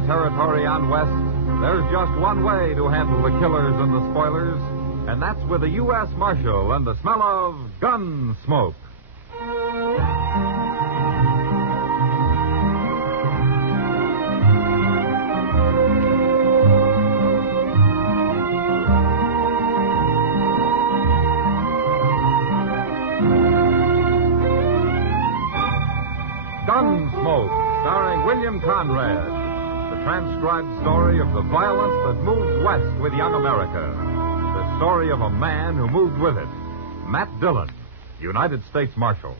the territory on west, there's just one way to handle the killers and the spoilers, and that's with a U.S. Marshal and the smell of Gunsmoke. Gunsmoke, starring William Conrad. The transcribed story of the violence that moved west with young America. The story of a man who moved with it. Matt Dillon, United States Marshal.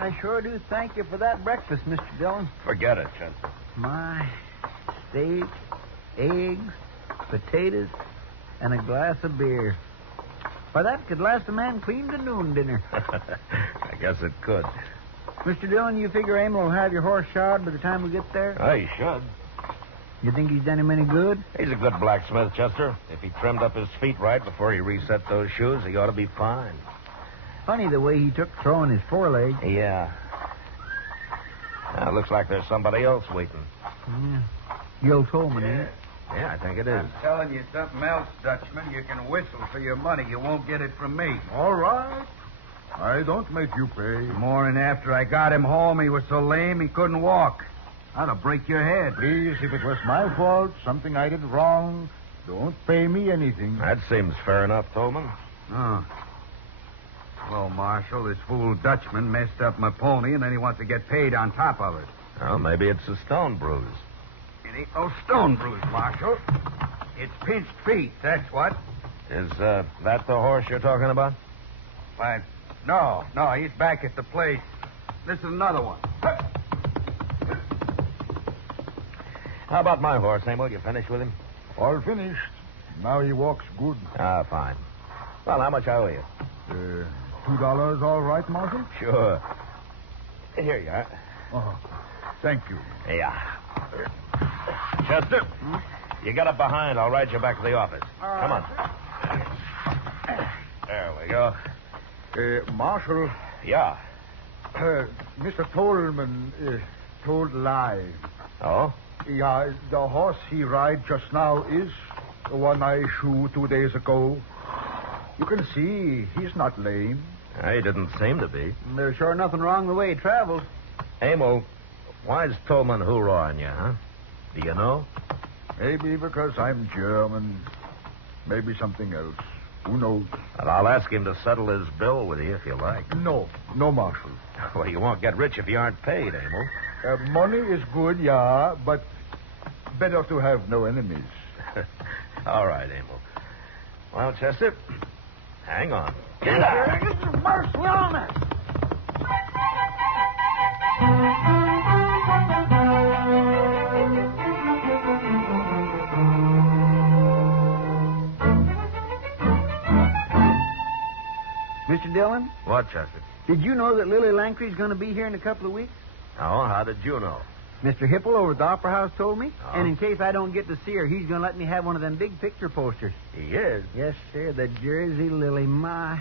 I sure do thank you for that breakfast, Mr. Dillon. Forget it, Chester. My steak, eggs, potatoes, and a glass of beer. Why, that could last a man clean to noon dinner. I guess it could. Mr. Dillon, you figure Emil will have your horse shod by the time we get there? He should. You think he's done him any good? He's a good blacksmith, Chester. If he trimmed up his feet right before he reset those shoes, he ought to be fine. Funny the way he took throwing his foreleg. Yeah. Looks like there's somebody else waiting. Yeah. Gil Tolman, ain't it? Yeah, I think it is. I'm telling you something else, Dutchman. You can whistle for your money. You won't get it from me. All right. I don't make you pay. Morning after I got him home, he was so lame he couldn't walk. I'd have break your head. Please, if it was my fault, something I did wrong, don't pay me anything. That seems fair enough, Tolman. Oh. Well, Marshal, this fool Dutchman messed up my pony, and then he wants to get paid on top of it. Well, maybe it's a stone bruise. It ain't no stone bruise, Marshal. It's pinched feet, that's what. Is that the horse you're talking about? Why, no, he's back at the place. This is another one. How about my horse, Emil? You finished with him? All finished. Now he walks good. Fine. Well, how much I owe you? $2 all right, Marshal? Sure. Here you are. Oh, thank you. Yeah. Chester, you got up behind. I'll ride you back to the office. Come on. There we go. Marshal. Yeah. Mr. Tolman told lie. Oh? Yeah, the horse he ride just now is the one I shoot 2 days ago. You can see he's not lame. He didn't seem to be. There's sure nothing wrong the way he travels. Emil, why's Tolman hoorahing you, huh? Do you know? Maybe because I'm German. Maybe something else. Who knows? Well, I'll ask him to settle his bill with you if you like. No, Marshal. Well, you won't get rich if you aren't paid, Emil. Money is good, yeah, but better to have no enemies. All right, Emil. Well, Chester, hang on. Mercy on us! Mr. Dillon? What, Chester? Did you know that Lily Langtry's going to be here in a couple of weeks? Oh, how did you know? Mr. Hipple over at the Opera House told me. Oh. And in case I don't get to see her, he's going to let me have one of them big picture posters. He is? Yes, sir, the Jersey Lily. My,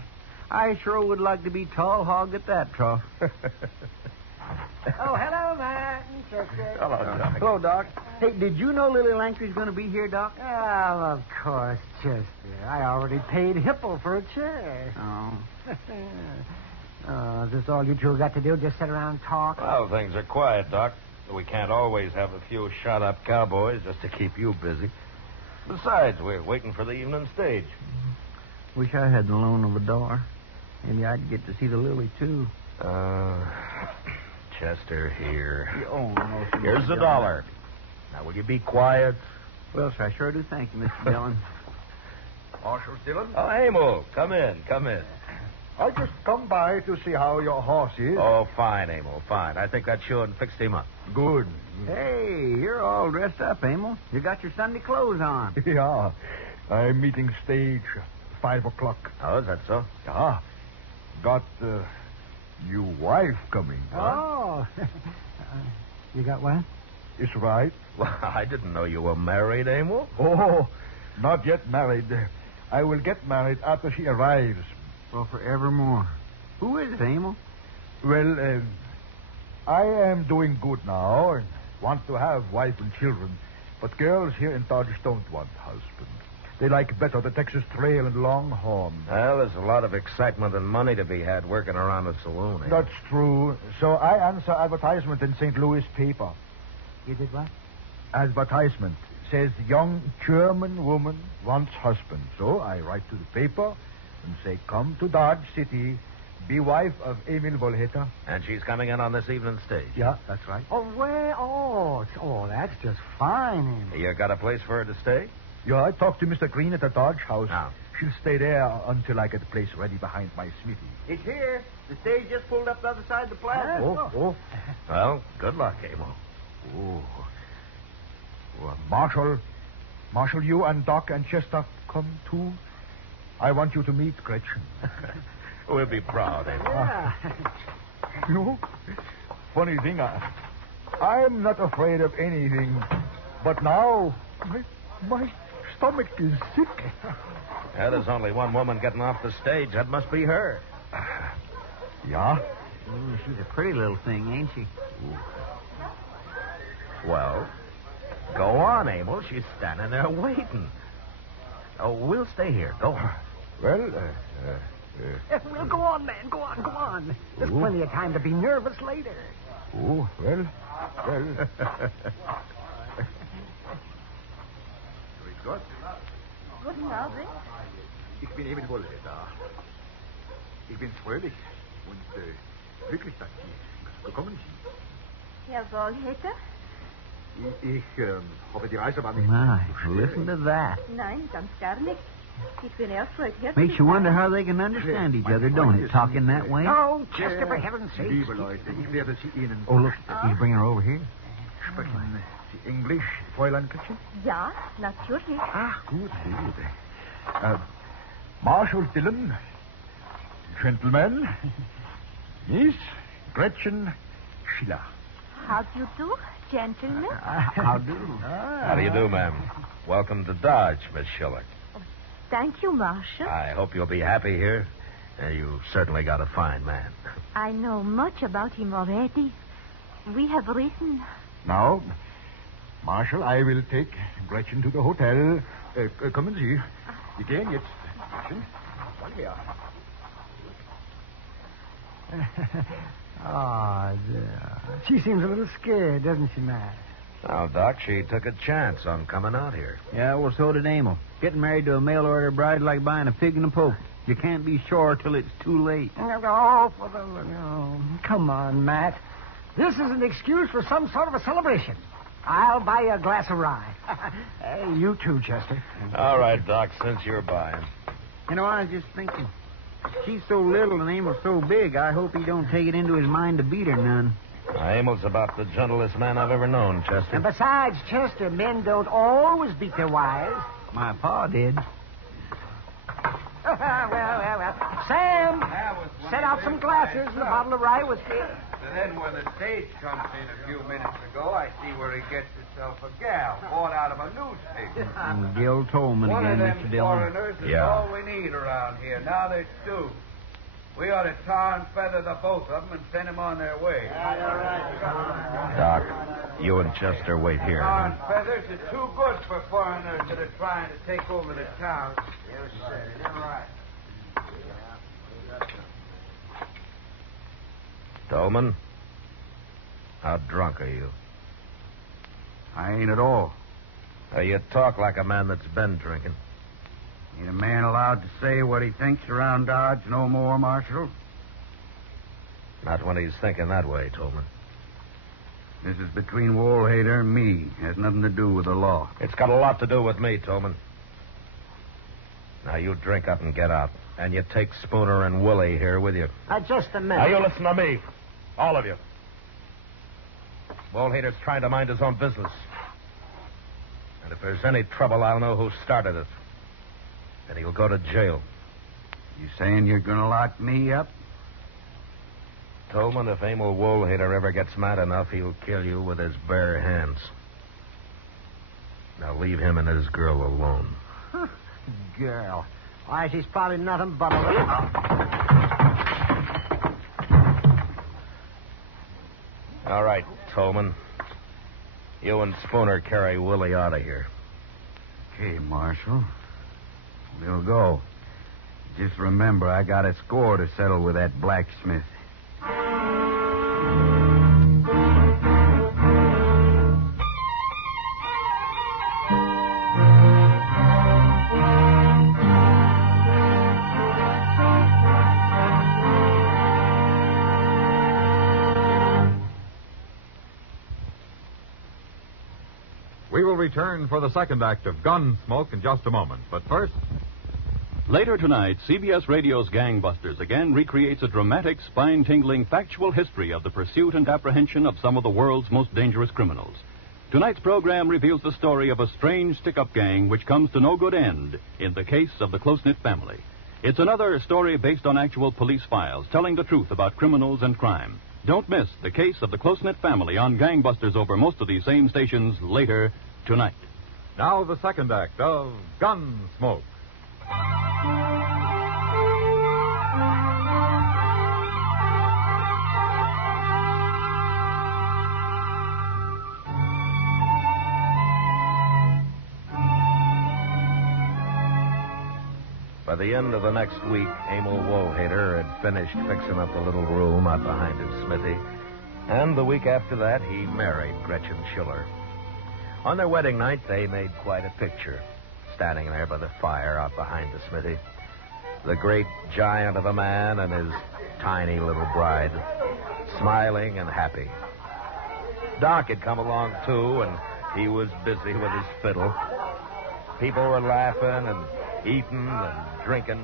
I sure would like to be tall hog at that trough. Oh, hello, Matt and Chester. Hello, Doc. Hello, Doc. Hey, did you know Lily Langtry's going to be here, Doc? Well, of course, Chester. I already paid Hipple for a chair. Oh. Is this all you two got to do? Just sit around and talk? Well, things are quiet, Doc. We can't always have a few shot-up cowboys just to keep you busy. Besides, we're waiting for the evening stage. Wish I had the loan of a dollar. Maybe I'd get to see the Lily, too. Chester, here. Oh, no, sir. Here's the $1. Now, will you be quiet? Well, sir, I sure do thank you, Mr. Dillon. Marshal Dillon? Oh, Emil, come in. I just come by to see how your horse is. Oh, fine, Emil, fine. I think that should fixed him up. Good. Hey, you're all dressed up, Emil. You got your Sunday clothes on. Yeah, I'm meeting stage. 5 o'clock. Oh, is that so? Yeah. Got new wife coming. Oh. You got what? Is right. Well, I didn't know you were married, Emil. Oh, not yet married. I will get married after she arrives. Well, forevermore. Who is it, Emil? Well, I am doing good now and want to have wife and children. But girls here in Dodge don't want husbands. They like better the Texas Trail and Longhorn. Well, there's a lot of excitement and money to be had working around a saloon. Eh? That's true. So I answer advertisement in St. Louis paper. You did what? Advertisement says young German woman wants husband. So I write to the paper and say, come to Dodge City, be wife of Emil Volheta. And she's coming in on this evening stage. Yeah, that's right. Oh, well, that's just fine, Emil. You got a place for her to stay? Yeah, I talked to Mr. Green at the Dodge house. Now. She'll stay there until I get the place ready behind my smithy. It's here. The stage just pulled up the other side of the plaza. Oh. Well, good luck, Emil. Oh. Marshal, you and Doc and Chester come too. I want you to meet Gretchen. We'll be proud, Emil. Yeah. You know, funny thing, I'm not afraid of anything, but now my stomach is sick. Yeah, there's only one woman getting off the stage. That must be her. Yeah? She's a pretty little thing, ain't she? Well, go on, Emil. She's standing there waiting. Oh, we'll stay here. Go on. Well, Well, go on, man. Go on. There's plenty of time to be nervous later. well. Gott. Guten Abend. Ich bin Emil Volheta. Ich bin fröhlich und glücklich, dass Sie gekommen sind. Herr Volheta? Ich hoffe, die Reise war nicht... My, listen to that. Nein, ganz gar nicht. Ich bin erfreut, herzlich. Makes you wonder how they can understand each other, don't it? Talking that way. Oh, Chester, for heaven's sake. Liebe Leute, ich werde Sie Ihnen... Oh, look, he's bringing her over here. Sprechen Sie Englisch, Fräulein Gretchen? Ja, natürlich. Ach, gut. Marshal Dillon, Gentlemen, Miss Gretchen Schiller. How do you do, gentlemen? How do? How do you do, ma'am? Welcome to Dodge, Miss Schiller. Thank you, Marshal. I hope you'll be happy here. You certainly got a fine man. I know much about him already. We have written. Now, Marshal, I will take Gretchen to the hotel. Kommen Sie. Sie gehen jetzt. Gretchen, komm her. She seems a little scared, doesn't she, Matt? Now, Doc, she took a chance on coming out here. Yeah, well, so did Emil. Getting married to a mail-order bride like buying a pig in a poke. You can't be sure till it's too late. Oh, come on, Matt. This is an excuse for some sort of a celebration. I'll buy you a glass of rye. Hey, you too, Chester. All right, Doc, since you're buying. You know, I was just thinking. She's so little and Emil's so big, I hope he don't take it into his mind to beat her none. Emil's about the gentlest man I've ever known, Chester. And besides, Chester, men don't always beat their wives. My pa did. Well. Sam, set out some glasses and a bottle of rye whiskey. And then when the stage comes in a few minutes ago, I see where he gets himself a gal bought out of a newspaper. Gil Tolman One again, of them Mr. Dillon. foreigners is Yeah. all we need around here. Now there's two. We ought to tar and feather the both of them and send them on their way. Doc, you and Chester wait here. Tar and feathers are too good for foreigners that are trying to take over the town. Yes, sir. You're right. Tolman, how drunk are you? I ain't at all. You talk like a man that's been drinking. Ain't a man allowed to say what he thinks around Dodge no more, Marshal? Not when he's thinking that way, Tolman. This is between Woolhater and me. Has nothing to do with the law. It's got a lot to do with me, Tolman. Now, you drink up and get out. And you take Spooner and Willie here with you. Just a minute. Now, you listen to me. All of you. Woolhater's trying to mind his own business. And if there's any trouble, I'll know who started it. And he'll go to jail. You saying you're going to lock me up? Tolman, if Emil Woolhater ever gets mad enough, he'll kill you with his bare hands. Now leave him and his girl alone. Girl. Why, she's probably nothing but a little... All right, Tolman. You and Spooner carry Willie out of here. Okay, Marshal. We'll go. Just remember, I got a score to settle with that blacksmith. We will return for the second act of Gunsmoke in just a moment. But first... Later tonight, CBS Radio's Gangbusters again recreates a dramatic, spine-tingling, factual history of the pursuit and apprehension of some of the world's most dangerous criminals. Tonight's program reveals the story of a strange stick-up gang which comes to no good end in the case of the close-knit family. It's another story based on actual police files, telling the truth about criminals and crime. Don't miss the case of the close-knit family on Gangbusters over most of these same stations later tonight. Now the second act of Gunsmoke. By the end of the next week, Emil Woolhater had finished fixing up the little room out behind his smithy. And the week after that, he married Gretchen Schiller. On their wedding night, they made quite a picture, standing there by the fire out behind the smithy. The great giant of a man and his tiny little bride, smiling and happy. Doc had come along, too, and he was busy with his fiddle. People were laughing and eating and drinking.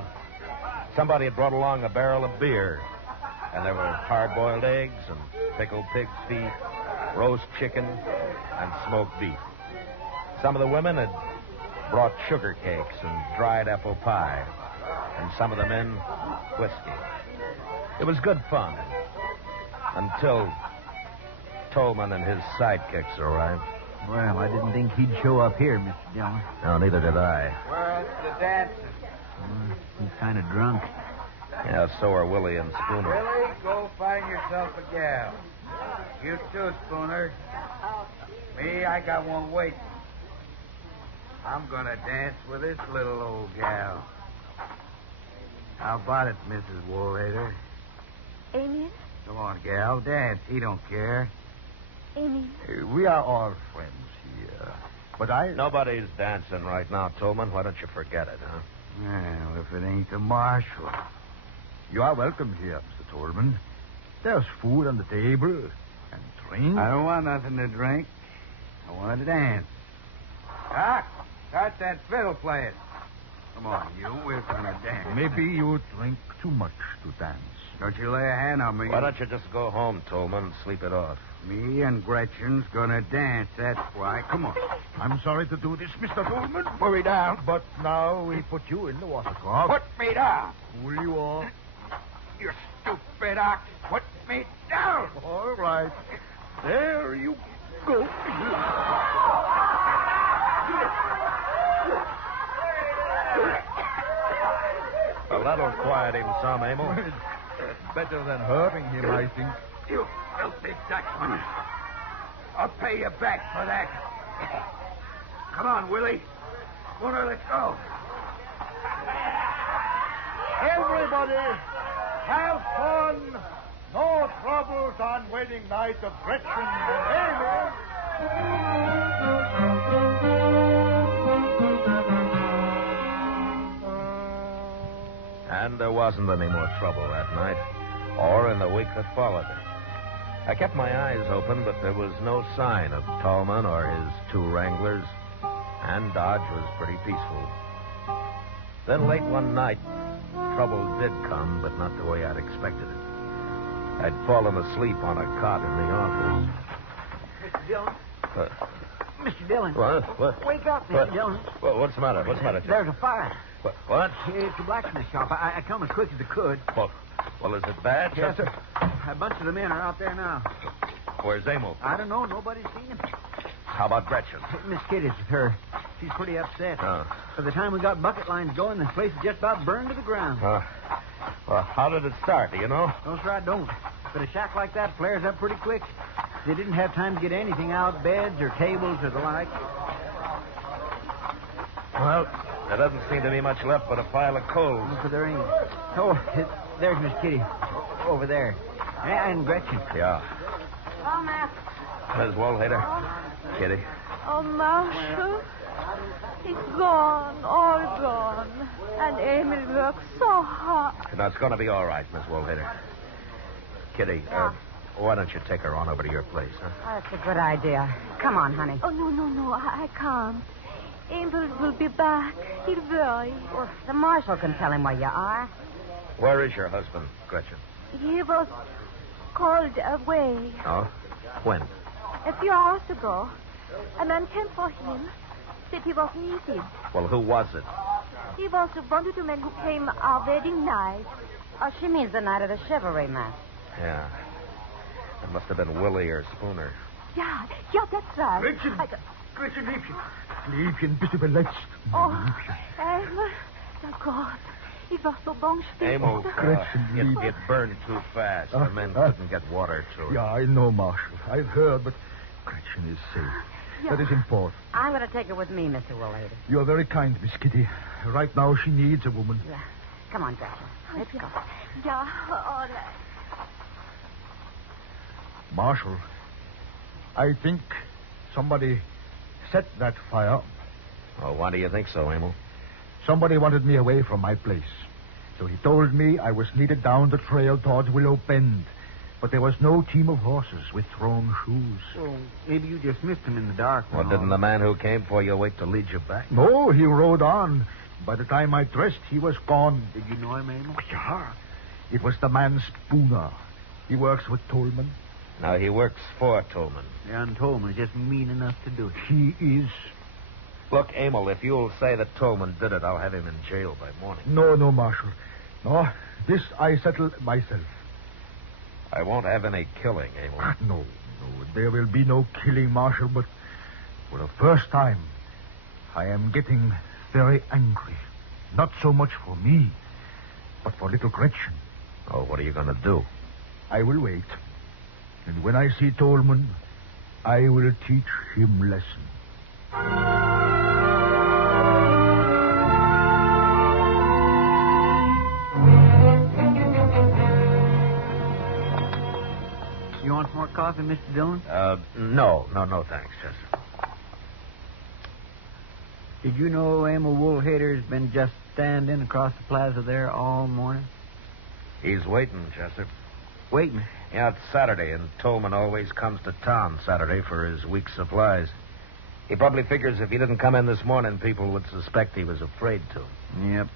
Somebody had brought along a barrel of beer, and there were hard-boiled eggs and pickled pig's feet, roast chicken, and smoked beef. Some of the women had brought sugar cakes and dried apple pie, and some of the men, whiskey. It was good fun, until Tolman and his sidekicks arrived. Well, I didn't think he'd show up here, Mr. Dillon. No, neither did I. Where's the dancing? He's kind of drunk. Yeah, so are Willie and Spooner. Willie, go find yourself a gal. You too, Spooner. Me, I got one waiting. I'm going to dance with this little old gal. How about it, Mrs. Woolhater? Emil? Come on, gal, dance. He don't care. Emil? We are all friends here. But Nobody's dancing right now, Tolman. Why don't you forget it, huh? Well, if it ain't the marshal. You are welcome here, Mr. Tolman. There's food on the table and drink. I don't want nothing to drink. I want to dance. Doc, start that fiddle playing. Come on, you. We're going to dance. Maybe you drink too much to dance. Don't you lay a hand on me. Why don't you just go home, Tolman, and sleep it off? Me and Gretchen's going to dance, that's why. Come on. I'm sorry to do this, Mr. Tolman. Put me down. But now we put you in the water closet. Put me down. Cool you off. You stupid ox. Put me down. All right. There you go. Well, that'll quiet him some, Emil. Better than hurting him, I think. You filthy Dutchman. I'll pay you back for that. Come on, Willie. Spooner, let's go. Everybody, have fun. No troubles on wedding night of Gretchen and Emil. And there wasn't any more trouble that night, or in the week that followed it. I kept my eyes open, but there was no sign of Tolman or his two wranglers, and Dodge was pretty peaceful. Then late one night, trouble did come, but not the way I'd expected it. I'd fallen asleep on a cot in the office. Mr. Dillon? Mr. Dillon. What? Wake up, Mr. Dillon. What's the matter? What's the matter, Jim? There's a fire. What? It's a blacksmith shop. I come as quick as I could. Well, is it bad, Yes, Chester? sir. A bunch of the men are out there now. Where's Emil? I don't know. Nobody's seen him. How about Gretchen? Miss Kitty's with her. She's pretty upset. Oh. By the time we got bucket lines going, this place is just about burned to the ground. Well, how did it start, do you know? No, sir, I don't. But a shack like that flares up pretty quick. They didn't have time to get anything out, beds or tables or the like. Well, there doesn't seem to be much left but a pile of coals. So there ain't. Oh, there's Miss Kitty. Over there. And Gretchen. Yeah. Oh, Matt. There's Woolhater. Kitty. Oh, Marshal. He's gone, all gone. And Emil worked so hard. Now, it's going to be all right, Miss Woolhater. Kitty, why don't you take her on over to your place, huh? That's a good idea. Come on, honey. Oh, no, I can't. Emil will be back. He'll worry. Well, the marshal can tell him where you are. Where is your husband, Gretchen? He was called away Oh? When? a few hours ago. A man came for him, said he was needed. Well, who was it? He was one of the men who came our wedding night. Oh, she means the night of the chivalry, Matt. Yeah. It must have been Willie or Spooner. Yeah, that's right. Gretchen! Gretchen, Liebchen. Liebchen, bist du verletzt? Oh, Liebchen. Emil, oh God. It was so long Emil, Gretchen, it burned too fast. The men couldn't get water to it. Yeah, I know, Marshal. I've heard, but Gretchen is safe. Yeah. That is important. I'm going to take her with me, Mr. Woolhader. You are very kind, Miss Kitty. Right now, she needs a woman. Yeah. Come on, Gretchen. Let's go. Yeah, all right. Marshal, I think somebody set that fire. Oh, why do you think so, Emil? Somebody wanted me away from my place. So he told me I was needed down the trail towards Willow Bend. But there was no team of horses with thrown shoes. Well, maybe you just missed him in the dark. Well, didn't the man who came for you wait to lead you back? No, he rode on. By the time I dressed, he was gone. Did you know him, Emil? Yeah. It was the man Spooner. He works with Tolman. Now, he works for Tolman. Yeah, and Tolman is just mean enough to do it. He is. Look, Emil, if you'll say that Tolman did it, I'll have him in jail by morning. No, Marshal. No, this I settle myself. I won't have any killing, Emil. No. There will be no killing, Marshal, but for the first time, I am getting very angry. Not so much for me, but for little Gretchen. Oh, what are you going to do? I will wait. And when I see Tolman, I will teach him lesson. You want some more coffee, Mr. Dillon? No, thanks, Chester. Did you know Emil Woolhader's been just standing across the plaza there all morning? He's waiting, Chester. Waiting. Yeah, it's Saturday, and Tolman always comes to town Saturday for his week's supplies. He probably figures if he didn't come in this morning, people would suspect he was afraid to. Yep.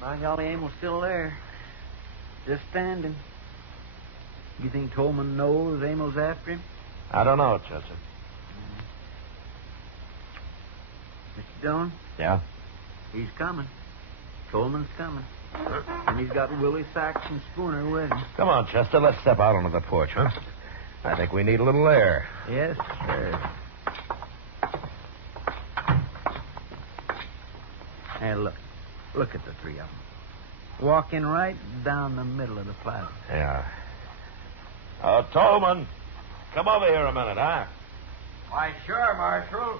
By golly, Emil's still there. Just standing. You think Tolman knows Emil's after him? I don't know, Chester. Mr. Dillon? Yeah? He's coming. Tolman's coming. And he's got Willie Sachs and Spooner with him. Come on, Chester, let's step out onto the porch, huh? I think we need a little air. Yes, sir. Hey, look. Look at the three of them. Walking right down the middle of the plaza. Yeah. Tolman, come over here a minute, huh? Why, sure, Marshal.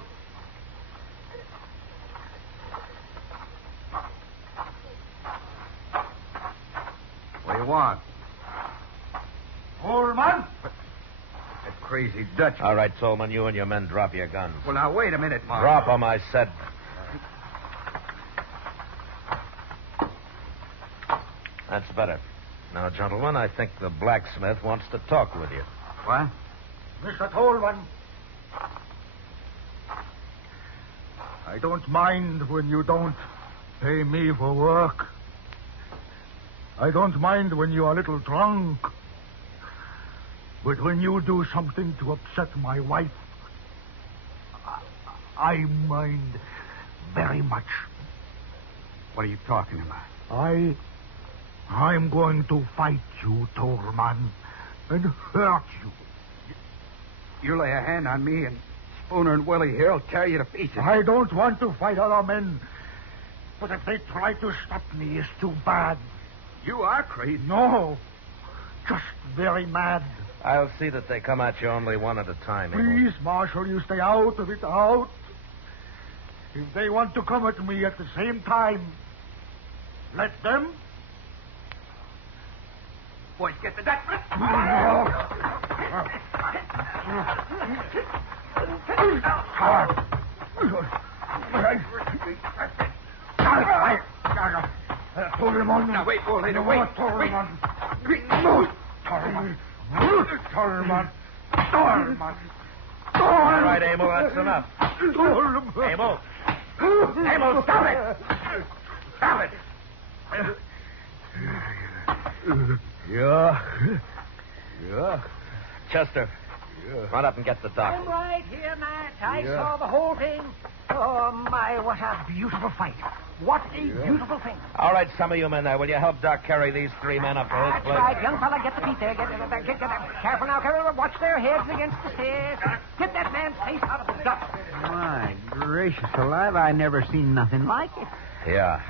What do you want? Tolman? That crazy Dutch. All right, Tolman, you and your men drop your guns. Well, now, wait a minute, Marshal. Drop them, I said. That's better. Now, gentlemen, I think the blacksmith wants to talk with you. What? Mr. Tolman. I don't mind when you don't pay me for work. I don't mind when you're a little drunk. But when you do something to upset my wife, I mind very much. What are you talking about? I'm going to fight you, tall man, and hurt you. You lay a hand on me and Spooner and Willie here will tear you to pieces. I don't want to fight other men, but if they try to stop me, it's too bad. You are crazy. No, just very mad. I'll see that they come at you only one at a time. Please, Marshal, you stay out of it, out. If they want to come at me at the same time, let them. Boys, get the Dutch. Now, wait, old lady, wait. All right, Abel, that's enough. Abel. Abel, stop it. Stop it. Yeah. Chester, run up and get the I'm doctor. right here, Matt. I saw the whole thing. Oh, my, what a beautiful fight. What a beautiful thing. All right, some of you men there, will you help Doc carry these three men up to his That's place? right, young fella. Get the feet there. Get careful now, careful. Watch their heads against the stairs. Get that man's face out of the dust. My gracious alive, I never seen nothing like it. Yeah.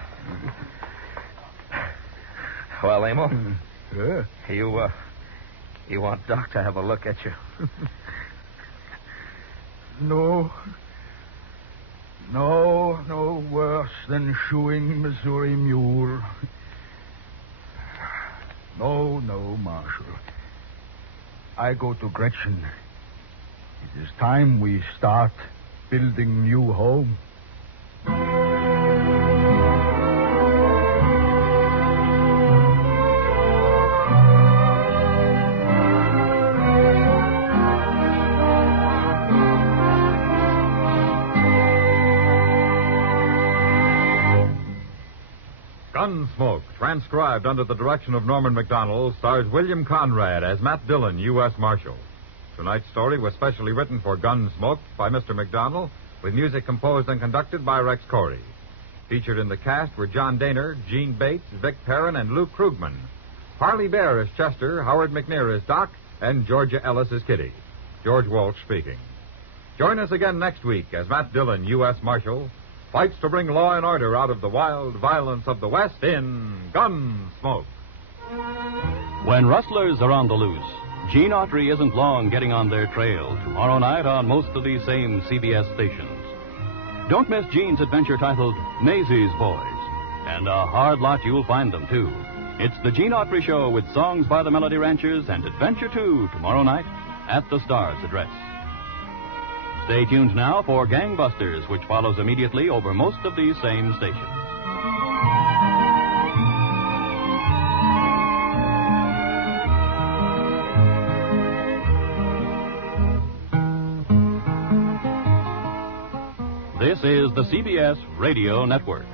Well, Emil, you want Doc to have a look at you? No worse than shoeing Missouri mule. No, Marshal. I go to Gretchen. It is time we start building new home. Gunsmoke, transcribed under the direction of Norman MacDonnell, stars William Conrad as Matt Dillon, U.S. Marshal. Tonight's story was specially written for Gunsmoke by Mr. MacDonnell, with music composed and conducted by Rex Corey. Featured in the cast were John Daner, Gene Bates, Vic Perrin, and Luke Krugman. Parley Baer as Chester, Howard McNear as Doc, and Georgia Ellis as Kitty. George Walsh speaking. Join us again next week as Matt Dillon, U.S. Marshal, fights to bring law and order out of the wild violence of the West in Gunsmoke. When rustlers are on the loose, Gene Autry isn't long getting on their trail tomorrow night on most of these same CBS stations. Don't miss Gene's adventure titled Maisie's Boys. And a hard lot you'll find them, too. It's the Gene Autry Show with songs by the Melody Ranchers and Adventure 2 tomorrow night at the Star's address. Stay tuned now for Gangbusters, which follows immediately over most of these same stations. This is the CBS Radio Network.